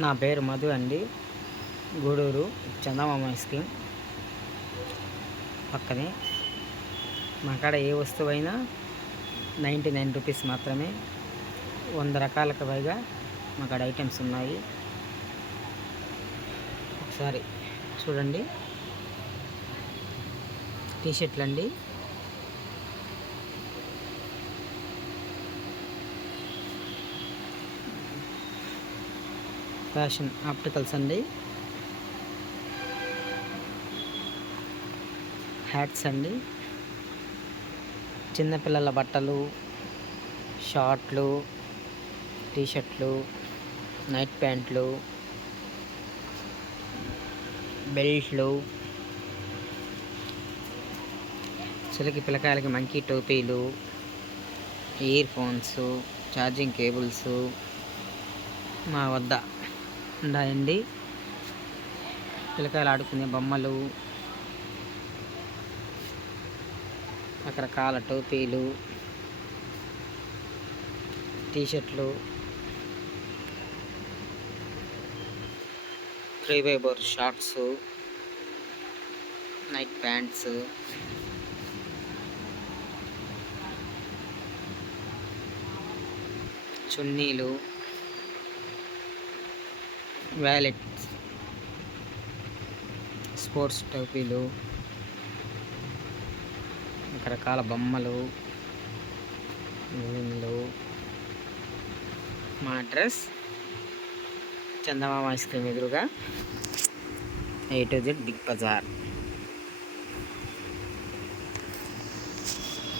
నా పేరు మధు అండి. గూడూరు చందమామ ఐస్ క్రీమ్ పక్కనే. మా కాడ ఏ వస్తువైనా 99 రూపీస్ మాత్రమే. 100 రకాలకు పైగా మా కాడ ఐటమ్స్ ఉన్నాయి. ఒకసారి చూడండి. టీషర్ట్లు అండి, ఫ్యాషన్ ఆప్టికల్స్ అండి, హ్యాట్స్ అండి, చిన్నపిల్లల బట్టలు, షార్ట్లు, టీషర్ట్లు, నైట్ ప్యాంట్లు, బెల్ట్లు, చిలకి పిల్లకాయలకి మంకీ టోపీలు, ఇయర్ ఫోన్స్, ఛార్జింగ్ కేబుల్స్ మా వద్ద ఉన్నాయండి. పిల్లకాయలు ఆడుకునే బొమ్మలు, రకరకాల టోపీలు, టీషర్ట్లు, 3x4 షార్ట్స్, నైట్ ప్యాంట్స్, చున్నీలు, వ్యాలెట్స్, స్పోర్ట్స్ టోపీలు, రకరకాల బొమ్మలు, నూనెలు. మా అడ్రస్ చందమామ ఐస్ క్రీమ్ ఎదురుగా A to Z Big Bazar.